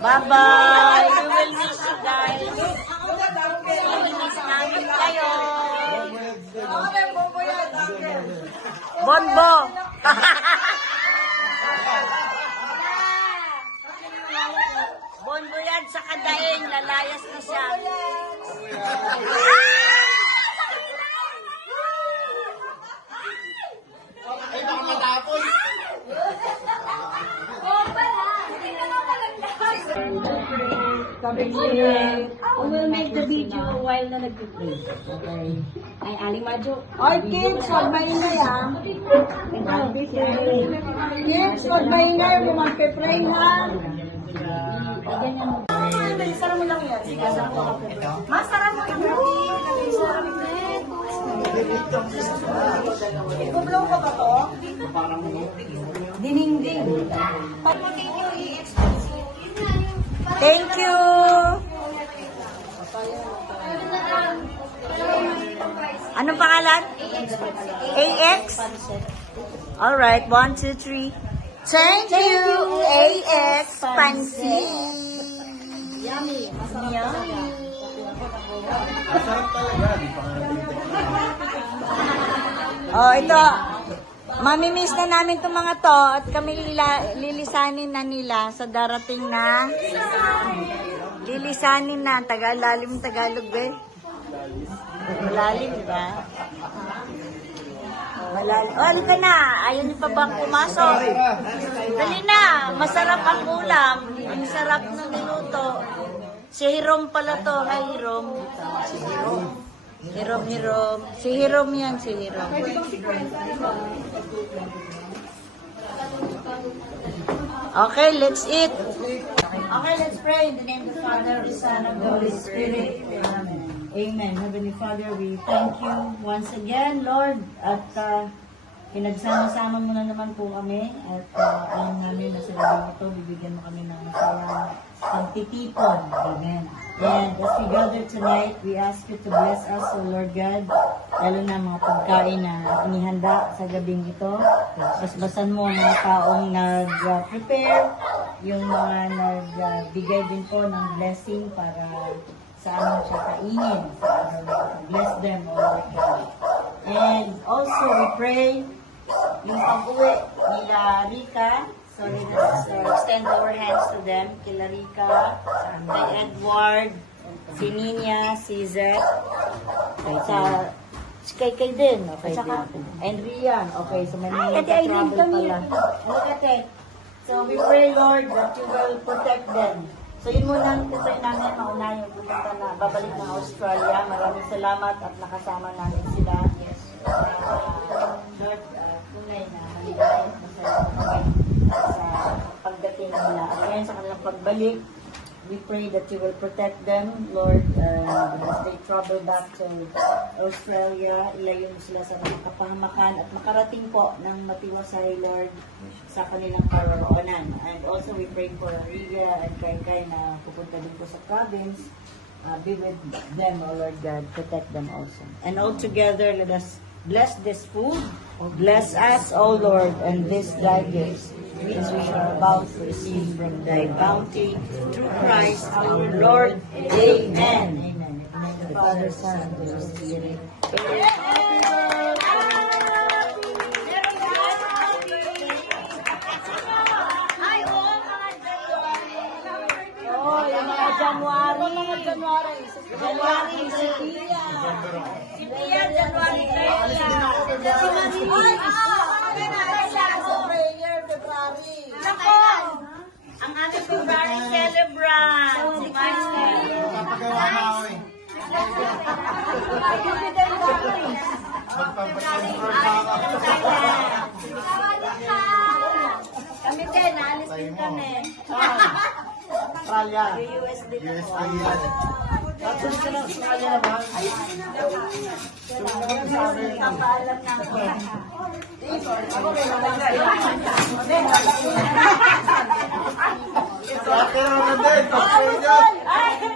Bye-bye. We will miss you guys. Miss namin kayo. Bonbo. Bonbo yan sa kadaing. Lalayas na siya. Ay, baka matapon. We will make the video while na nag-play. Okay. Ay, Aling Madjo. Oy, kids, huwag maingay ha. Kids, huwag maingay. Huwag magpe-pray ha. Sara mo lang yan. Sige, sara mo. Mas, sara mo. Ibublow ko ba to? Dinding. Thank you. Anong pangalan? AX? Alright, 1, 2, 3. Thank you, AX Pansi. Yummy. Masarap talaga. Di pa nga Oh, ito. Mamimiss na namin itong mga to at kami lilisanin na nila sa darating na lilisanin na. Lalim Tagalog, be. Malalim, di ba? Malalim. Oh, halika na. Ayaw niyo pa bang pumasok? Dali na. Masarap ang ulam. Ang sarap ng niluto. Si Hirom pala to. Hi, Hirom. Si Hirom. Hirom. Si Hirom yan, si Hirom. Okay, let's eat. Okay, let's pray in the name of the Father, the Son, and the Holy Spirit. Amen. Heavenly Father, we thank you once again, Lord, at pinagsama-sama mo na naman po kami at alam namin na sa gabi ito, bibigyan mo kami ng masayang pagtitipon. Amen. And as we gather tonight, we ask you to bless us, O Lord God, lalo na mga pagkain na inihanda sa gabing ito. Basbasan mo ang mga taong nag-prepare, yung mga nagbigay din po ng blessing para sa amin siya kainin. Bless them, O Lord God. And also, we pray yung pag-uwi nila Rika. So, extend our hands to them. Kila Rika, kay Edward, si Nina, si Zed, kay din. Okay, and Rian. Okay, so may mga travel pala. Look at it. So, we pray, Lord, that you will protect them. So, yun muna ang pray namin, mauna yung pupunta na babalik ng Australia. Maraming salamat at nakasama namin sila. Lord, tunay na maligayas masaya kami sa pagdating nila. At ngayon sa kanilang pagbalik, we pray that you will protect them, Lord, as they travel back to Australia. Ilayo mo sila sa mga kapahamakan at makarating po ng matiwasay, Lord, sa kanilang karoroonan. And also we pray for Ria and Kai na pupunta din po sa province. Be with them, O Lord God. Protect them also. And all together, let us bless this food. Bless us, O Lord, and this thy gifts, which we are about to receive from thy bounty, through Christ our Lord. Amen. Amen. In the Father, Son, and the Holy Spirit. Oh, yung mga January, si Pia. Si Pia, January 30. Si Marie. Nako! Ang ating February celebrant. Si Marie. Papagawa na ako eh. Magpapag-transfer na ako. Kami din, naalis din kami. Australia. US din ako. Tapos ka na Australia ba? Napaalam na ako. Ate Ronan, pag-pray niyo.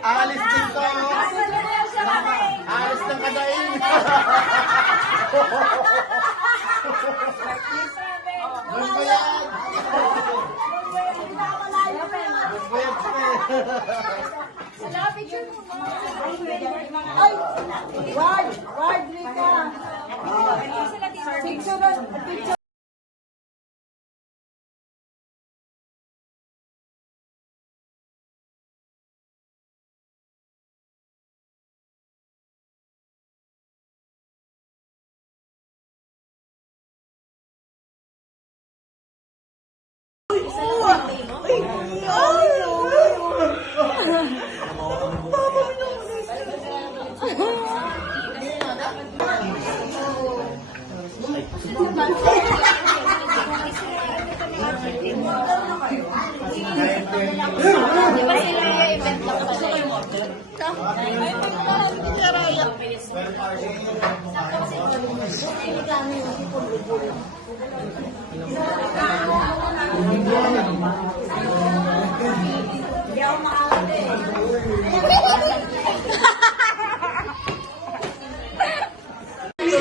Alis din ko. Alis ng kadaing. Doon ba yan? Doon ba yan? Ward, Rika. Picture.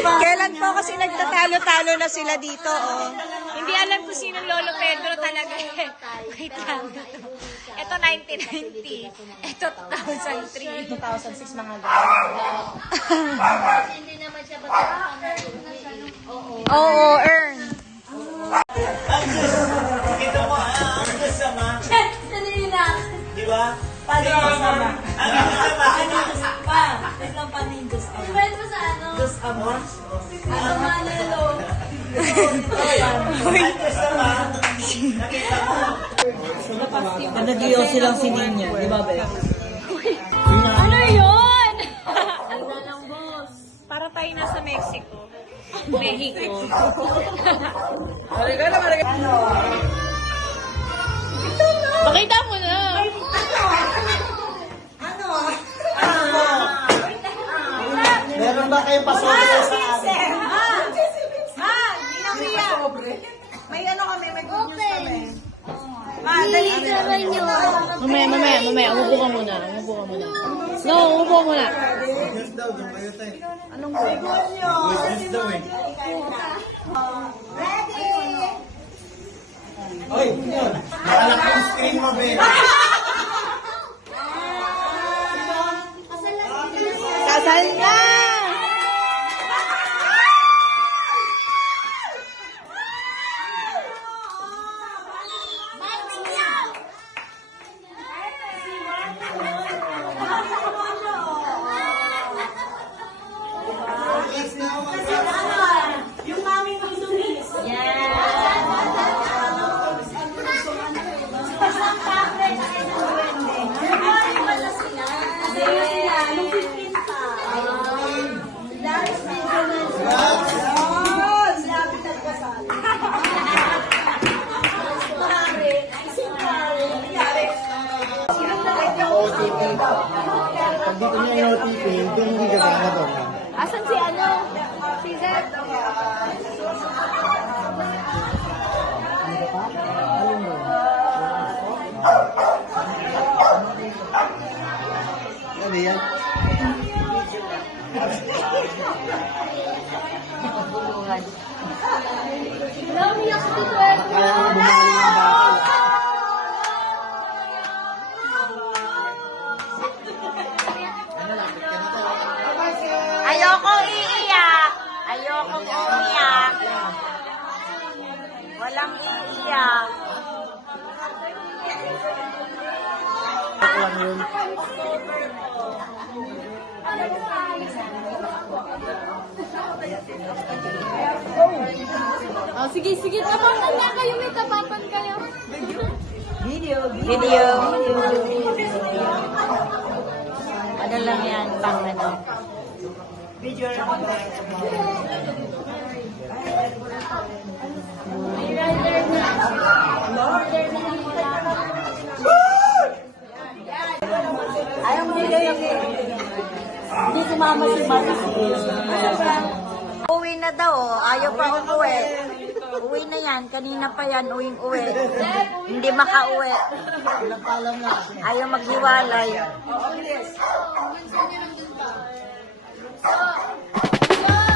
Kailan po kasi nagtatalo-talo na sila dito, oh. Hindi alam kung sino Lolo Pedro talaga eh. Wait lang. Ito 1990. Ito 2003. 2006 mga ganyan. Oo, earn. Kita mo, ang kasama. Kanina. Di ba? Paano ako sama? Ang kasama. Wait lang, paano yung just ama? Iba mo sa ano? Just ama? Ano manalo? Ang kasama. Nakita mo. Nag-iyo silang sininya, di ba, Beth? Ano yun? Para tayo nasa Mexico. Mexico. Pakita mo na. Meron ba kayong pasobre sa akin? May ano kami, may good news kami. Mamaya. Umupo ka muna. No, umupo ka muna. Yes daw, doon kayo tayo. Anong good news? Yes daw eh. Oy, nakalak yung screen mo, Ben. Kasal na! OTP. Pag dito niya yung OTP, doon hindi gagana doon. Asan si ano? Si Zed? Ano yan? Naumiyak si Zed. Kaya mo bumali yung bakal. Ayokong iiyak. Ayokong umiyak. Walang iiyak. Lang yun. Oh, sige. Tapapan na kayo. May tapapan kayo. Video. Ano lang yan, pang ano. Ayaw mo nila yung hindi sumama si Mama. Uwi na daw, oh. Ayaw pa umuwi. Uwi na yan, kanina pa yan, uwing-uwi. Hindi makauwi. Pinagpalam na. Ayaw maghiwalay. Go!